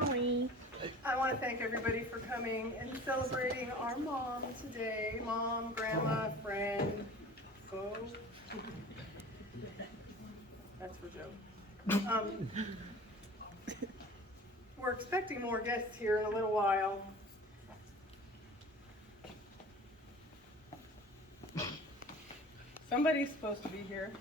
Howie. I want to thank everybody for coming and celebrating our mom today. Mom, grandma, friend, foe. That's for Joe. We're expecting more guests here in a little while. Somebody's supposed to be here.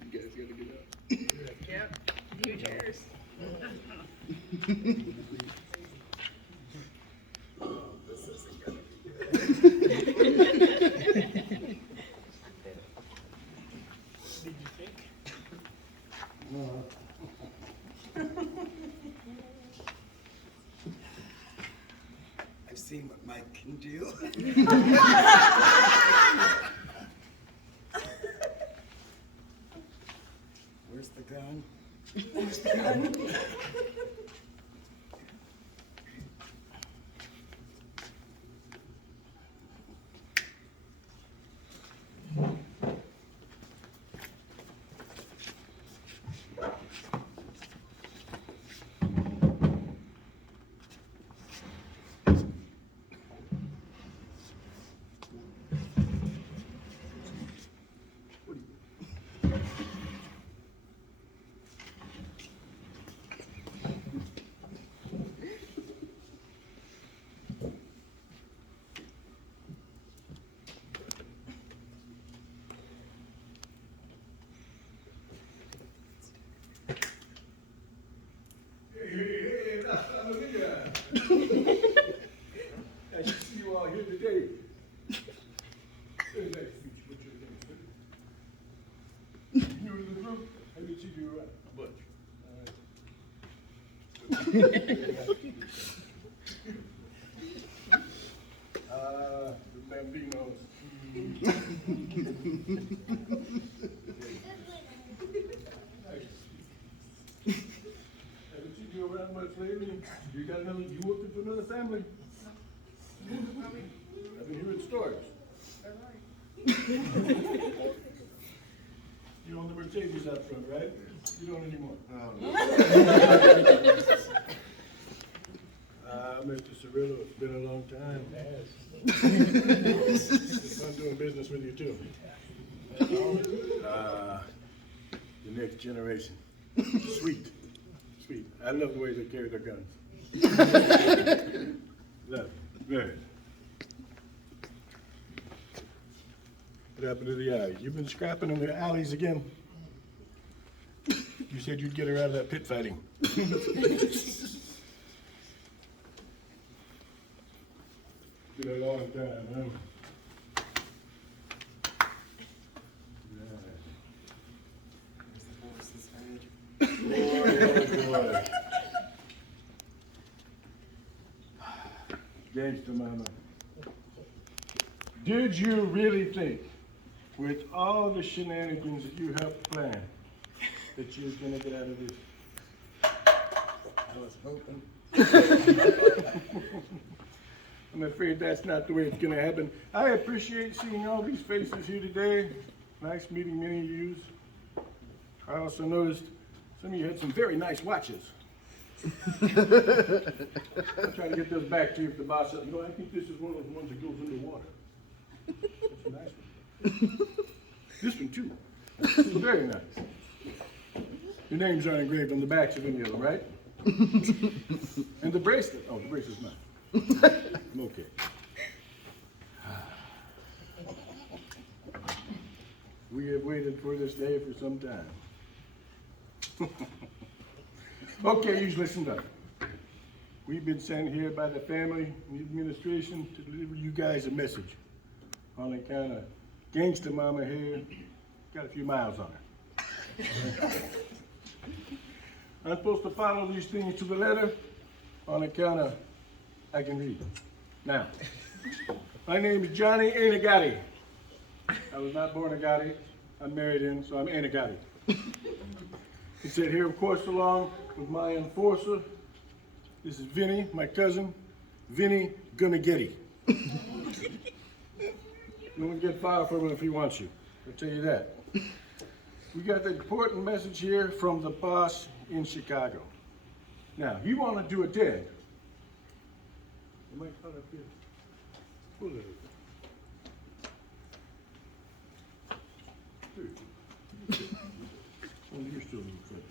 You guys gotta get up. Yep. Few chairs. This isn't gonna be good. Did you think? I've seen what Mike can do. Where's the gun? Where's the gun? Hey, hallelujah. Nice to see you all here today. Very nice to meet you. What's your name, sir? New to the group? I meet you around a bunch. The Bambinos. Haven't seen you around much lately. You got another, you working for another family? I've been hearing stories. You own the Mercedes up front, right? You don't anymore. Mr. Cirillo, it's been a long time. It's fun doing business with you too. The next generation. Sweet. Sweet. I love the way they carry their guns. Love it. Very. What happened to the eyes? You've been scrapping in the alleys again? You said you'd get her out of that pit fighting. Been a long time, huh? Boy. Gangster mama. Did you really think, with all the shenanigans that you helped plan, that you was gonna get out of this? I was hoping. I'm afraid that's not the way it's gonna happen. I appreciate seeing all these faces here today. Nice meeting many of you. I also noticed some of you had some very nice watches. I'm trying to get those back to you if the boss says, I think this is one of those ones that goes under water. That's a nice one. This one too. Very nice. Your names aren't engraved on the backs of any of them, right? And the bracelet. Oh, the bracelet's mine. I'm okay. We have waited for this day for some time. Okay, you listen up. We've been sent here by the family and the administration to deliver you guys a message on account of gangster mama here. Got a few miles on her. I'm supposed to follow these things to the letter on account of I can read. Now, my name is Johnny Aintagotti. I was not born a Gotti. I'm married in, so I'm Aintagotti. He said here, of course, along with my enforcer. This is Vinny, my cousin. Vinny Gonnagetti. No one get fired from him if he wants you. I'll tell you that. We got the important message here from the boss in Chicago. Now, you want to do a dead. You might cut up here. Pull it. Well, you're still a little crazy.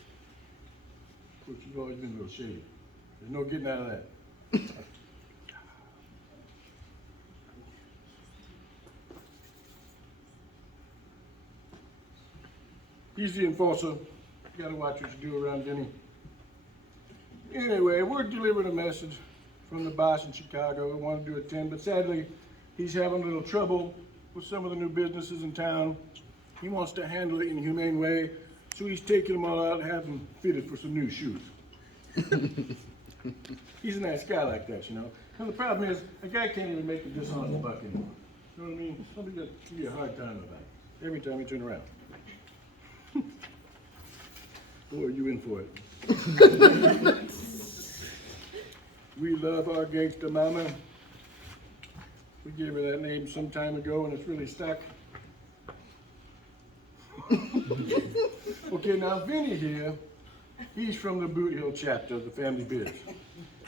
Of course, you've always been a little shady. There's no getting out of that. He's the enforcer. You gotta watch what you do around Vinny. Anyway, we're delivering a message from the boss in Chicago. We wanted to attend, but sadly, he's having a little trouble with some of the new businesses in town. He wants to handle it in a humane way, so he's taking them all out and having them fitted for some new shoes. He's a nice guy like that, you know. And the problem is, a guy can't even make a dishonest buck anymore. You know what I mean? Somebody that give you a hard time about it every time you turn around. Boy, are you in for it. We love our gangster mama. We gave her that name some time ago and it's really stuck. Okay, now Vinny here, he's from the Boot Hill chapter of the family biz.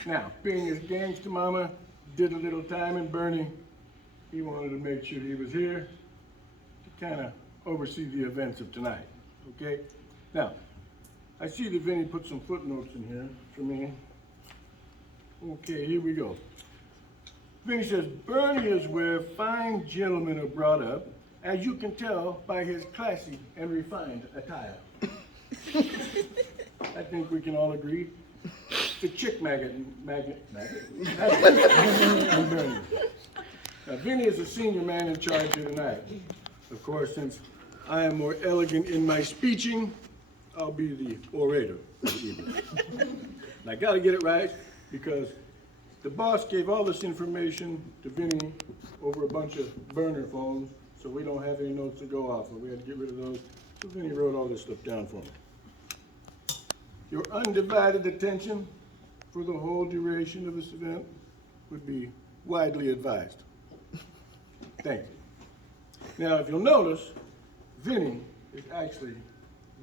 Now, being his gangster mama, did a little time in Bernie, he wanted to make sure he was here to kind of oversee the events of tonight, okay? Now, I see that Vinny put some footnotes in here for me. Okay, here we go. Vinny says, Bernie is where fine gentlemen are brought up, as you can tell by his classy and refined attire. I think we can all agree. The chick magnet. Bernie. Now, Vinny is the senior man in charge here tonight. Of course, since I am more elegant in my speeching, I'll be the orator of the evening. And I gotta get it right because the boss gave all this information to Vinny over a bunch of burner phones, so we don't have any notes to go off of. We had to get rid of those. So Vinny wrote all this stuff down for me. Your undivided attention for the whole duration of this event would be widely advised. Thank you. Now, if you'll notice, Vinny is actually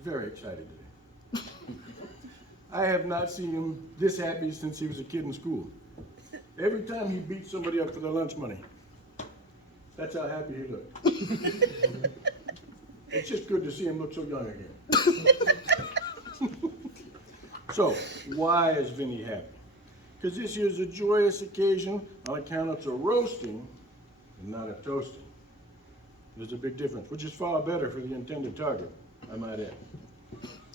very excited today. I have not seen him this happy since he was a kid in school. Every time he beats somebody up for their lunch money, that's how happy he looked. It's just good to see him look so young again. So, why is Vinny happy? Because this year's a joyous occasion on account it's a roasting and not a toasting. There's a big difference, which is far better for the intended target, I might add.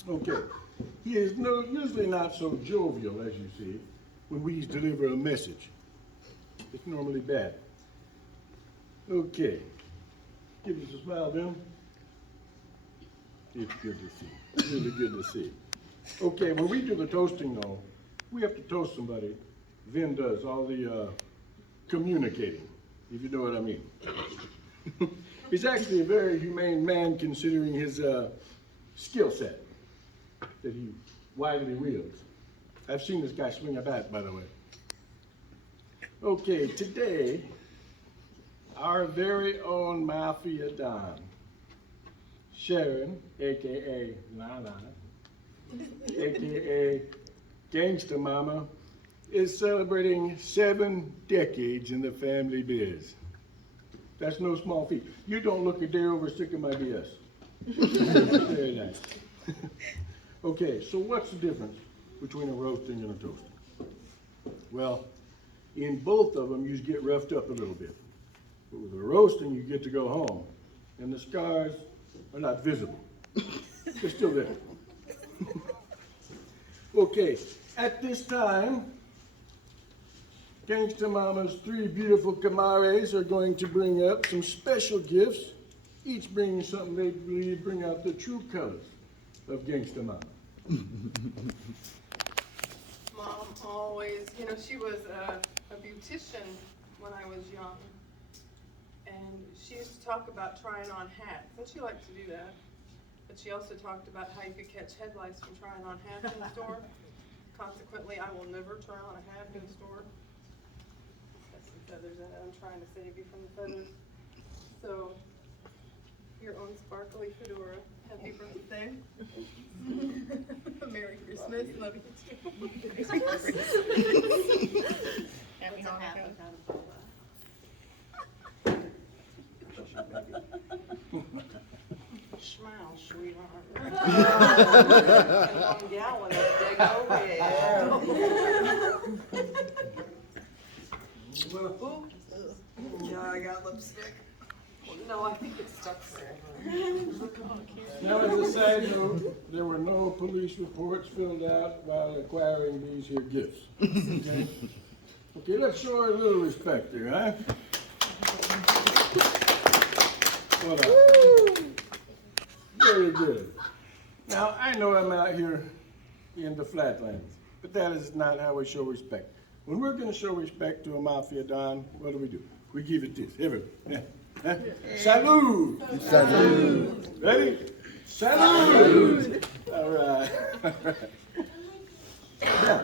Okay, he is usually not so jovial, as you see, when we deliver a message. It's normally bad. Okay, give us a smile, Vin. It's good to see, really good to see. Okay, when we do the toasting though, we have to toast somebody. Vin does all the communicating, if you know what I mean. He's actually a very humane man considering his skill set that he widely wields. I've seen this guy swing a bat, by the way. Okay, today, our very own Mafia Don, Sharon, AKA Nana, AKA Gangsta Mama, is celebrating 7 decades in the family biz. That's no small feat. You don't look a day over sick of my BS. Very nice. Okay, so what's the difference between a roasting and a toasting? Well, in both of them, you get roughed up a little bit. But with a roasting, you get to go home, and the scars are not visible. They're still there. Okay, at this time, Gangsta Mama's 3 beautiful Camares are going to bring up some special gifts, each bringing something they believe bring out the true colors of Gangsta Mama. Mom always, she was a beautician when I was young. And she used to talk about trying on hats, and she liked to do that. But she also talked about how you could catch head lice from trying on hats in the store. Consequently, I will never try on a hat in the store. Got some feathers in it. I'm trying to save you from the feathers. So, your own sparkly fedora. Happy birthday. Merry Christmas. Love you too. Happy Hanukkah. Smile, sweetheart. One gallon of big old Yeah, I got lipstick. No, I think it's stuck there. Now, as a side note, there were no police reports filled out while acquiring these here gifts. Okay, okay, let's show her a little respect here, huh? What up? Very good. Now, I know I'm out here in the flatlands, but that is not how we show respect. When we're going to show respect to a Mafia Don, what do? We give it this. Everybody. Huh? Salud! Salud! Ready? Salud! All right. All right. Now,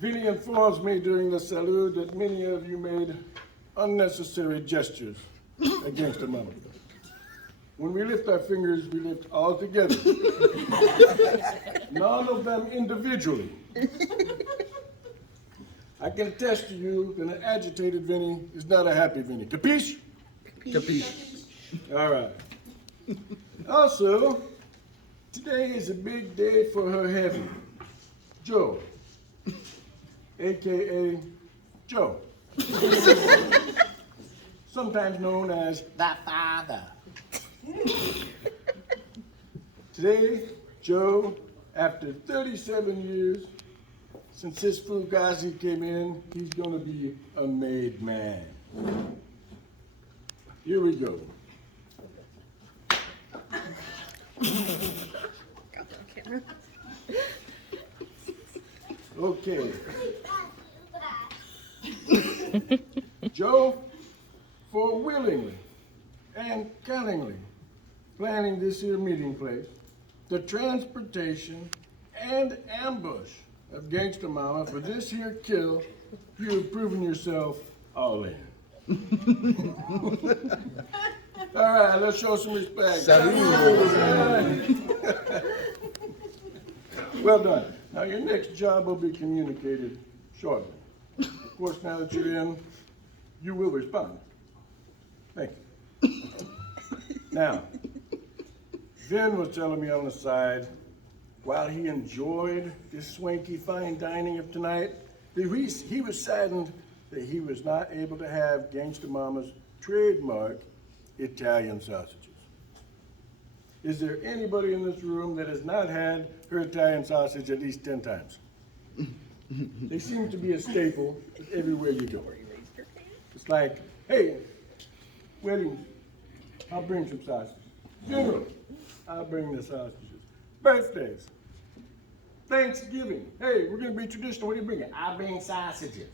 Vinny informs me during the salute that many of you made unnecessary gestures against the mama. When we lift our fingers, we lift all together. None of them individually. I can attest to you that an agitated Vinny is not a happy Vinny. Capiche? Capiche. All right. Also, today is a big day for her heavy, Joe, AKA Joe. Sometimes known as the father. Today, Joe, after 37 years since his Fugazi came in, he's going to be a made man. Here we go. Okay. Joe, for willingly and cunningly planning this here meeting place, the transportation and ambush of Gangsta Mama for this here kill, you have proven yourself all in. All right, let's show some respect. Well done. Now your next job will be communicated shortly. Of course, now that you're in, you will respond. Thank you. Now, Vin was telling me on the side, while he enjoyed this swanky fine dining of tonight, that he was saddened that he was not able to have Gangsta Mama's trademark Italian sausages. Is there anybody in this room that has not had her Italian sausage at least 10 times? They seem to be a staple everywhere you go. It's like, hey, weddings, I'll bring some sausages. Funeral, I'll bring the sausages. Birthdays, Thanksgiving, hey, we're gonna be traditional, what do you bring? I'll bring sausages.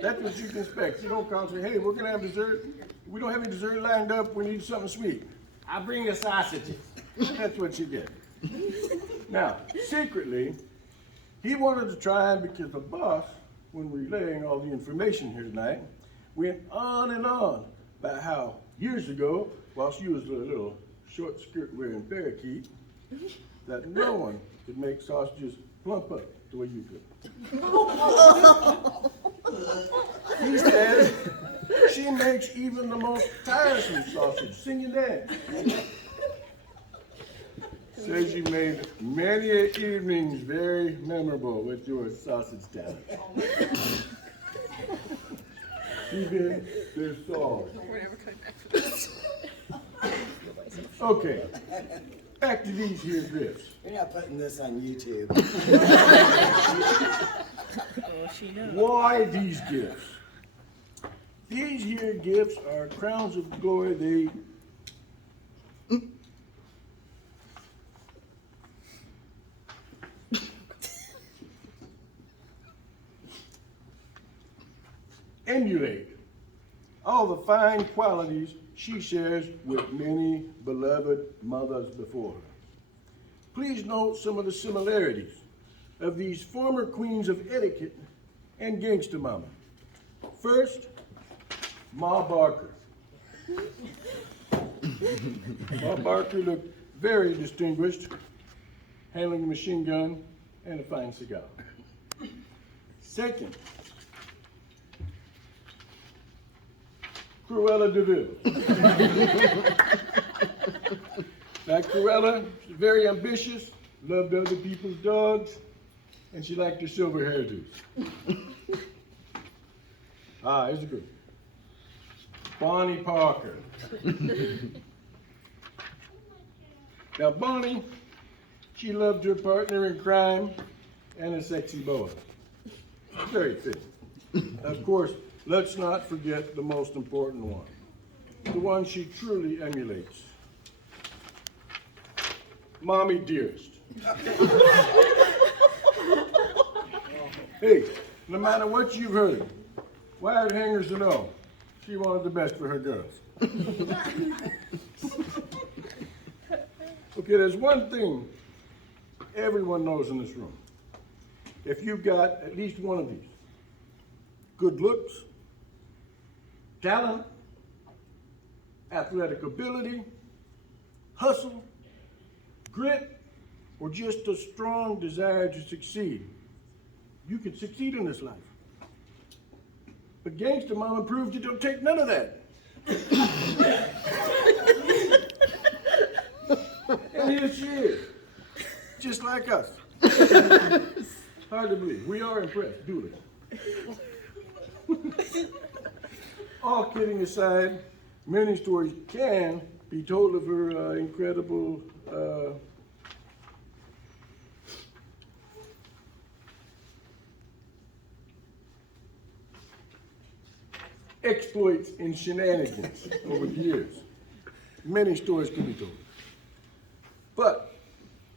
That's what you can expect. You don't call and say, hey, we're gonna have dessert. We don't have any dessert lined up, we need something sweet. I'll bring the sausages. That's what you get. Now, secretly, he wanted to try, because the boss, when relaying all the information here tonight, went on and on about how years ago, while she was a little short skirt wearing parakeet, that no one could make sausages plump up the way you could. He said she makes even the most tiresome sausage sing and dance. Says you made many evenings very memorable with your sausage talent. Even their sauce. Okay, back to these here drifts. You're not putting this on YouTube. Why these gifts? These here gifts are crowns of glory. They emulate all the fine qualities she shares with many beloved mothers before her. Please note some of the similarities of these former queens of etiquette and Gangsta Mama. First, Ma Barker. Ma Barker looked very distinguished, handling a machine gun and a fine cigar. Second, Cruella DeVille. Now, Cruella, she's very ambitious, loved other people's dogs, and she liked her silver hairdos. Here's a good one. Bonnie Parker. Now, Bonnie, she loved her partner in crime and a sexy boy. Very fitting. Of course, let's not forget the most important one, the one she truly emulates. Mommy Dearest. Hey, no matter what you've heard, wired hangers and all, she wanted the best for her girls. Okay, there's one thing everyone knows in this room. If you've got at least one of these, good looks, talent, athletic ability, hustle, grit, or just a strong desire to succeed, you can succeed in this life. But Gangsta Mama proved you don't take none of that. And here she is, just like us. Hard to believe. We are impressed, duly. All kidding aside, many stories can be told of her incredible exploits and shenanigans over the years. Many stories can be told. But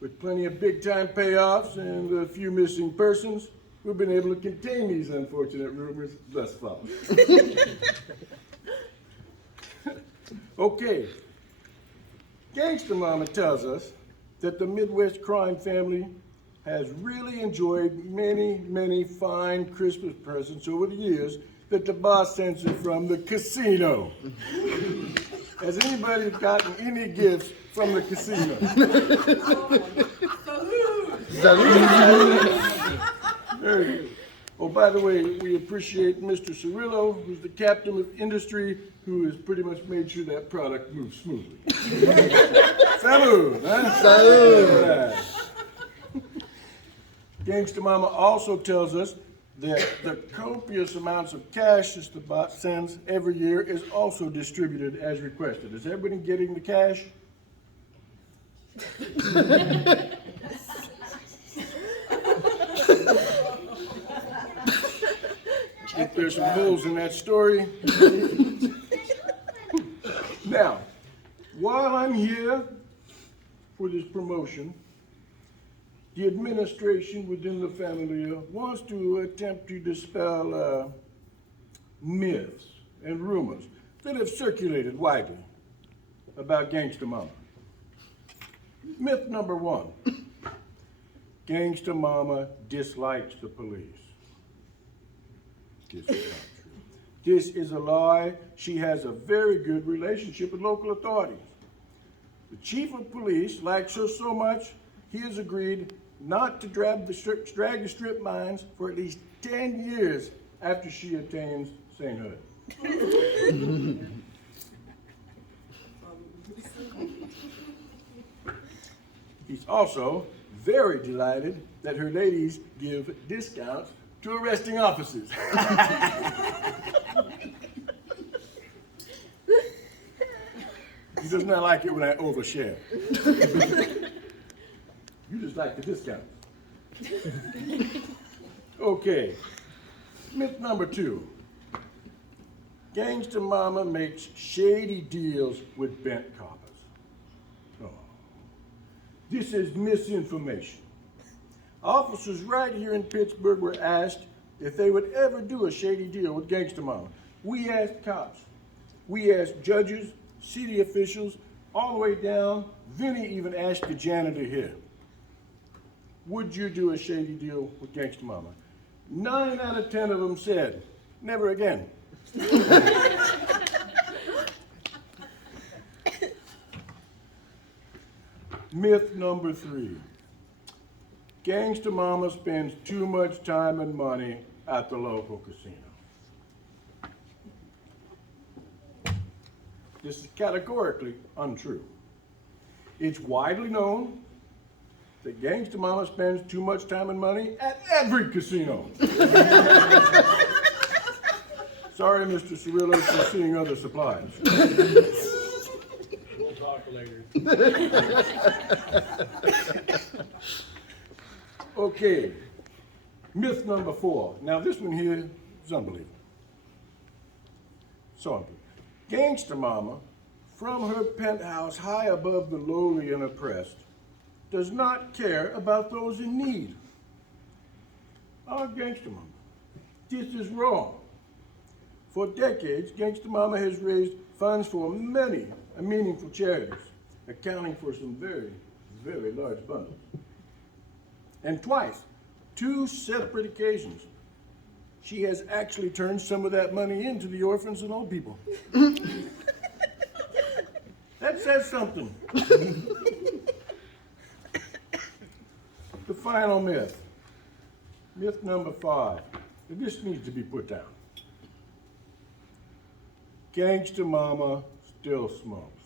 with plenty of big-time payoffs and a few missing persons, we've been able to contain these unfortunate rumors thus far. Okay, Gangsta Mama tells us that the Midwest crime family has really enjoyed many, many fine Christmas presents over the years that the boss sends her from the casino. Has anybody gotten any gifts from the casino? Very good. Oh, by the way, we appreciate Mr. Cirillo, who's the captain of industry, who has pretty much made sure that product moves smoothly. Salud, huh? Salud. Gangsta Mama also tells us that the copious amounts of cash that the bot sends every year is also distributed as requested. Is everybody getting the cash? If there's some holes in that story. Now, while I'm here for this promotion, the administration within the family wants to attempt to dispel myths and rumors that have circulated widely about Gangsta Mama. Myth number one, Gangsta Mama dislikes the police. This is not true. This is a lie. She has a very good relationship with local authorities. The chief of police likes her so much, he has agreed not to drag the strip mines for at least 10 years after she attains sainthood. He's also very delighted that her ladies give discounts to arresting officers. He does not like it when I overshare. You just like the discount. Okay, myth number two. Gangsta Mama makes shady deals with bent coppers. Oh. This is misinformation. Officers right here in Pittsburgh were asked if they would ever do a shady deal with Gangsta Mama. We asked cops, we asked judges, city officials, all the way down. Vinny even asked the janitor here, would you do a shady deal with Gangsta Mama? 9 out of 10 of them said, never again. Myth number 3. Gangsta Mama spends too much time and money at the local casino. This is categorically untrue. It's widely known that Gangsta Mama spends too much time and money at every casino. Sorry, Mr. Cirillo, for seeing other supplies. We'll talk later. Okay, myth number 4. Now this one here is unbelievable. So unbelievable. Gangsta Mama, from her penthouse high above the lowly and oppressed, does not care about those in need. Our Gangsta Mama, this is wrong. For decades, Gangsta Mama has raised funds for many meaningful charities, accounting for some very, very large bundles. And twice, 2 separate occasions, she has actually turned some of that money into the orphans and old people. That says something. The final myth, myth number 5. This needs to be put down. Gangsta Mama still smokes.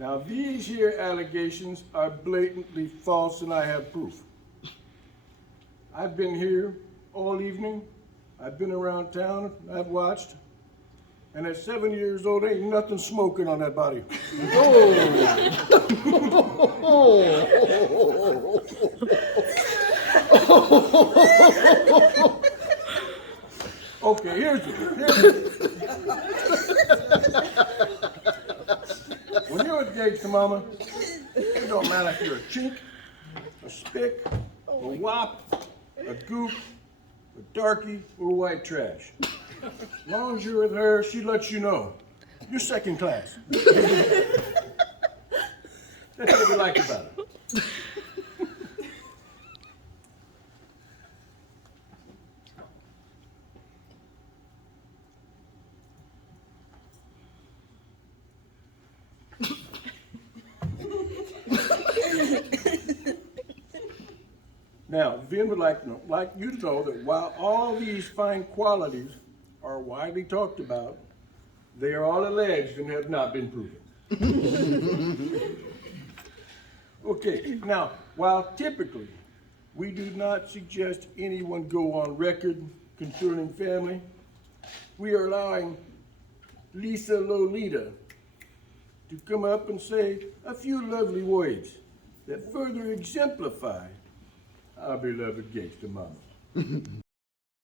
Now these here allegations are blatantly false and I have proof. I've been here all evening, I've been around town, I've watched, and at 7 years old ain't nothing smoking on that body. Okay, here's it. When you're with Gangsta Mama, it don't matter if you're a chink, a spick, a wop, a goop, a darky, or white trash. As long as you're with her, she lets you know. You're second class. That's what we like about it. Now, Vin would like you to know that while all these fine qualities are widely talked about, they are all alleged and have not been proven. Okay, now, while typically we do not suggest anyone go on record concerning family, we are allowing Lisa Lolita to come up and say a few lovely words that further exemplify our beloved gangster mama.